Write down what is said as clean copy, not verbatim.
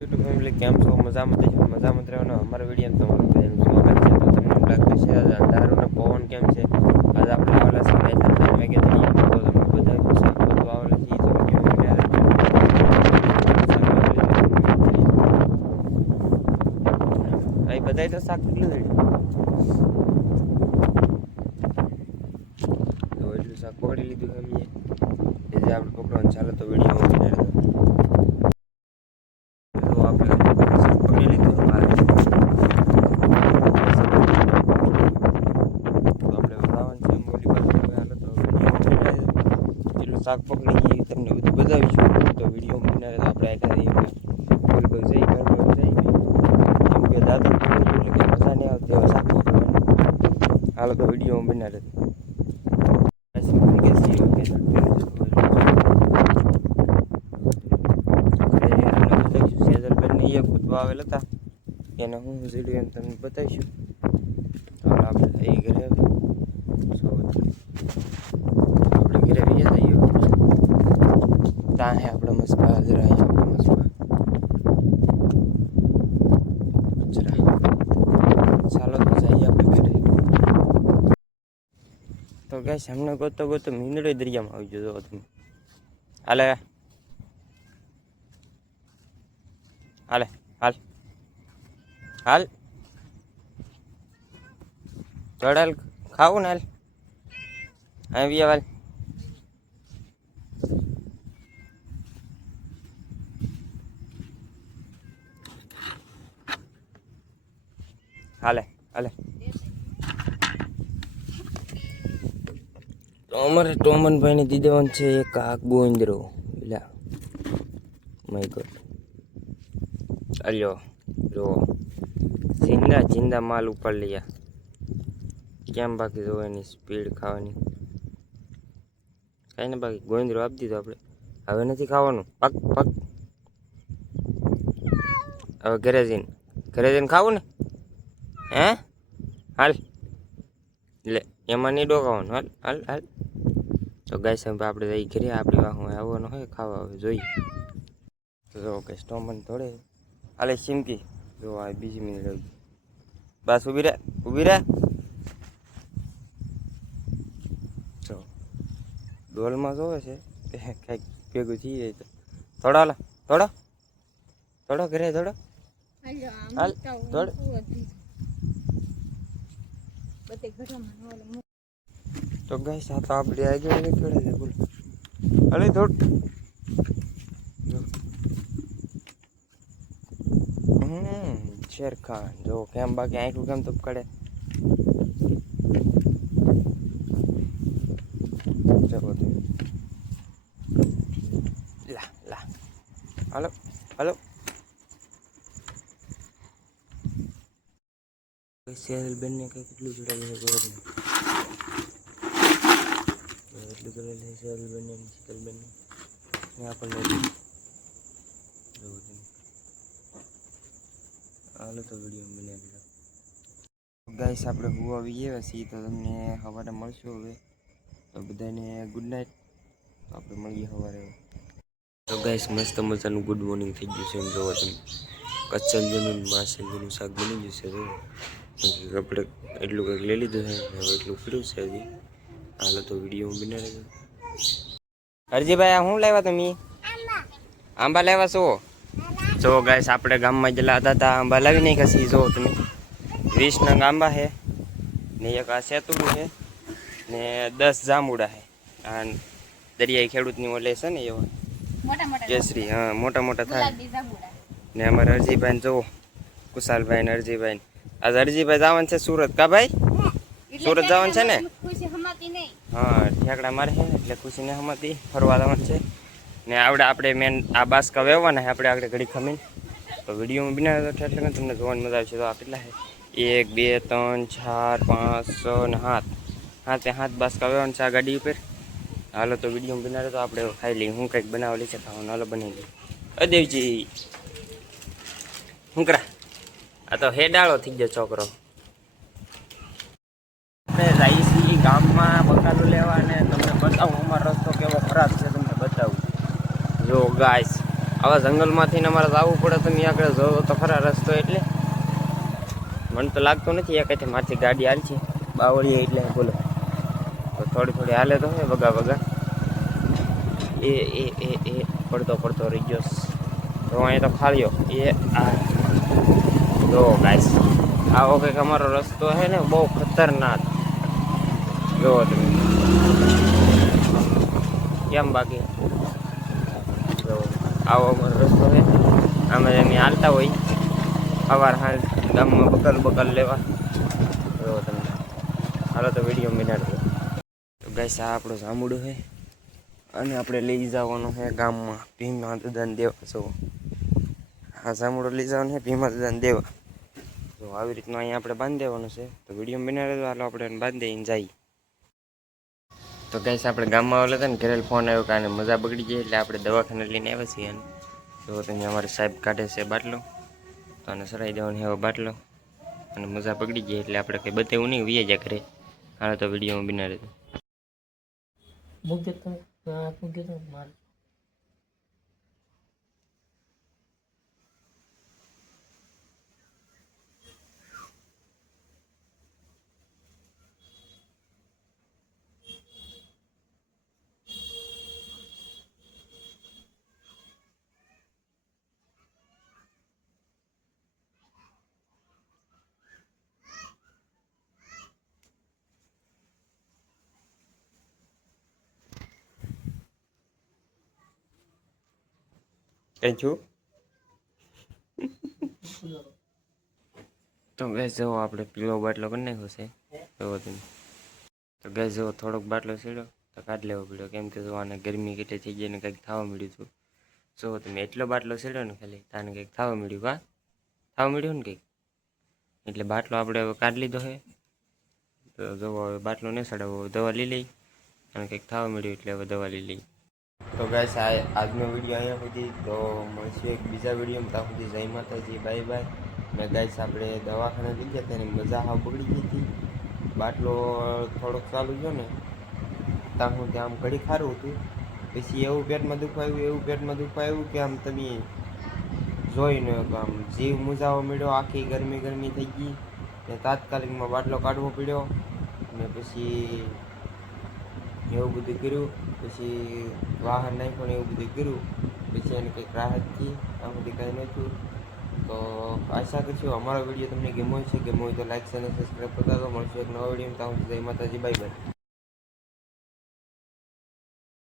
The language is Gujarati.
યુટ્યુબ ફેમિલી કેમ છો? મજામાં રહેવાનો અમારા વિડીયો તમારું સ્વાગત છે. તો તમને લાગતું છે અંધારું ને પવન કેમ છે? આજે આપણે આવેલા છે 3 વાગે તો તમને બતાવ્યું છે બધું આવેલા છે તો વિડીયો અહીં બધાય તો શાક કેટલું થયું તો એટલું શાક પકડી લીધું અમે એ જે આપણે પકડવાનું ચાલે તો વિડીયો શાક પકડી તમને બધું બતાવીશું તો વિડીયો બનાવે તો આપણે આગળ જઈ કેમ કે દાદા એટલે કે મજા નહીં આવતી એવા શાક પકડવાનું હાલો તો વિડીયો બનાવે આવેલા હતા એને હું વિડીયો તમને બતાવીશું તો આપણે એ ઘરે આપણે ઘરે બીજા થઈએ ત્યાં હે આપણે મસ્કા હાજર આવી આપણે મસ્કા ચાલો તો જઈએ આપણે ઘરે તો ગેસ અમને ગોતો મીંદડો દરિયામાં આવી જજો તમે હાલે હાલે હાલ હાલ ચડાલ ખાવું ને હાલ આવી હાલ હાલે હાલે અમારે ટોમનભાઈ ને દીદેવાન છે એક આગ ગોવિંદરો પેલા માય ગોડ અલ્યો જો જિંદા માલ ઉપર લઈએ કેમ બાકી જો એની સ્પીડ ખાવાની કઈ ને બાકી ગોવિંદરો આપી દીધો આપણે હવે નથી ખાવાનું પગ હવે ઘરે જઈને ખાવું ને હે હાલ લે એમાં નહીં ડોકાવાનું હાલ હાલ હાલ તો ગાય સાહેબ આપણે જઈ ઘરે આપણી વાહમાં આવવાનો હોય ખાવા હવે જોઈએ તો જો કે સ્ટોમન થોડે હાલે સિમકી જો આ બીજી મિનિટ આવી બસ ઊભી રહે જો ડોલમાં જોવે છે કંઈક ભેગું થઈ જાય તો થોડો ઘરે થોડો હાલ થોડો તો ગાય સાતો આપણે આગળ નીકળે છે બોલ અરે થોડ શેરખાન જો કેમ બાકી આંખું કેમ તો પડે ચલો લા હાલો સેલ બેનને કઈ કેટલું જોડાયું છે એટલું કરેલું સેલ બેનને શીતલ બેનને આપણને હાલો તો વિડીયો બનાવી દીધો ગાઈસ આપણે હું આવી ગયા છીએ તો તમને સવારે મળશું હવે તો બધાને ગુડ નાઇટ તો આપણે મળીએ સવારે તો ગાઈસ મસ્ત મજાનું ગુડ મોર્નિંગ થઈ ગયું છે એમ જોવો તમે કચ્છલજીનું માસલજીનું શાક બની ગયું છે જો આપણે એટલું કંઈક લઈ લીધું છે હવે એટલું ફર્યું છે હજી હાલો તો વિડીયો બનાવી દીધો હરજીભાઈ શું લાવ્યા તમે આંબા લાવ્યા છો જો ગાઈસ આપણે ગામમાં જેલા હતા આંબા લાવી નહીં ખસી જો તમે 20 નંગ આંબા છે ને એક આ સેતુડું છે ને 10 જાંબુડા છે આ દરિયાઈ ખેડૂતની ઓલે છે ને એવા કેસરી હા મોટા થાય ને અમારા અરજીભાઈ જો કુશાલભાઈ ને અરજીભાઈ આજ અરજીભાઈ જવાનું છે સુરત કા ભાઈ સુરત જવાનું છે ને હા ઠેકડા મારે છે એટલે ખુશી ને હમાતી ફરવા જવાનું છે ને આપણે મેન આ બાસકા વેવાના છે આપણે આગળ ઘડી ખમીને તો વિડીયોમાં બનાવ્યો તો એટલે તમને જોવાની મજા આવશે તો આ કેટલા છે 1 2 3 4 5 6 ને 7 બાસકા વેવાના છે આ ગાડી ઉપર હાલો તો વિડીયોમાં બનાવ્યો તો આપણે ખાઈ લઈએ હું કંઈક બનાવેલી છે ખાવાનું હાલો બનાવી લઈએ અદેવજી શું કરા આ તો હેડાળો થઈ ગયો છોકરો આપણે જઈએ છીએ ગામમાં બકાલો લેવા ને તમને બતાવું અમારો રસ્તો કેવો ખરાબ છે તમને બતાવું જો ગાઈસ આવા જંગલમાંથી અમારે આવવું પડે. તમે આગળ જોવો તો ખરા રસ્તો, એટલે મને તો લાગતું નથી એક મારથી ગાડી હાલ છે બાવળીએ, એટલે બોલો તો થોડી હાલે તો હે વગા વગા. એ એ એ એ પડતો રહી ગયો. તો અહીંયા તો ખાળ્યો એ આ જો ગાઈસ, આવો કંઈક અમારો રસ્તો છે ને, બહુ ખતરનાક. જોવો તમે કેમ, બાકી જો આવો અમારો રસ્તો છે. અમે એમ હાલતા હોય સવાર હાલ ગામમાં બકલ લેવા. જોવો તમે, હાલો તો વિડીયો બનાવી દો. તો ગાઈસ, આ આપણું જાંબુડું છે અને આપણે લઈ જવાનું છે ગામમાં ભીમા દાદાને દેવા. જો આ જાંબુડો લઈ જવાનું છે ભીમા દાદાને દેવા. તો આવી રીતનું અહીંયા આપણે બાંધી દેવાનું છે. તો વિડીયો બનાવી દો, હાલો આપણે બાંધી દઈને જઈએ. તો ગાઈસ, આપણે ગામમાં આવેલા હતા ને, ઘરેલ ફોન આવ્યો કારણ મજા બગડી જાય, એટલે આપણે દવાખાને લઈને આવ્યા છીએ. અને તો તમે અમારે સાહેબ કાઢે છે બાટલો, તો આને સરાઈ દેવાનો એવો બાટલો, અને મજા બગડી જાય એટલે આપણે કંઈ બતાવ્યું નહીં, વીએ જા ઘરે. હાલો તો વિડીયોમાં બનાવી દો. મૂકી તો મૂકી તો મારે કઈ છું. તો ગેસ જવો આપણે પીળો બાટલો કરી નાખ્યો છે. એવો તમે તો ગેસ જવો થોડોક બાટલો સીડો તો કાઢી લેવો પડ્યો, કેમ કે જો આને ગરમી કેટલી થઈ ગઈ ને કંઈક થવા મળ્યું હતું. જો તમે એટલો બાટલો સીડો ને ખાલી તાને કંઈક થવા મળ્યું. થવા મળ્યું ને કંઈક, એટલે બાટલો આપણે હવે કાઢી લીધો છે. તો જવો હવે બાટલો નહીં સડાવો, દવા લઈ લઈ, અને કંઈક થવા મળ્યું એટલે હવે દવા લઈ લઈ. તો ગાઈસ, આજનો વિડીયો અહીંયા સુધી. તો મળશું એક બીજા વિડીયોમાં. ત્યાં સુધી જય માતાજી, બાય બાય. ને ગાઈસ, આપણે દવાખાને લઈ ગયા હતા, એની મજા હાવ બગડી ગઈ હતી. બાટલો થોડોક ચાલુ ગયો ને ત્યાં હું ત્યાં આમ ઘડી ખારું હતું. પછી એવું પેટમાં દુખાયું કે આમ તમે જોઈને તો આમ જીવ મુજાવો મળ્યો. આખી ગરમી થઈ ગઈ ને તાત્કાલિકમાં બાટલો કાઢવો પડ્યો. ને પછી એવું બધું કર્યું. પછી વાહન નાખ્યો ને એવું બધું કર્યું. પછી એને કંઈક રાહત થઈ, આ બધી કંઈ નહોતું. તો આશા કરશું અમારો વિડીયો તમને ગમ્યો છે. ગમ્યો હોય તો લાઈક અને સબસ્ક્રાઈબ કરતા તો મળશું એક નવા વિડીયો. ત્યાં જય માતાજી, બાય બાય.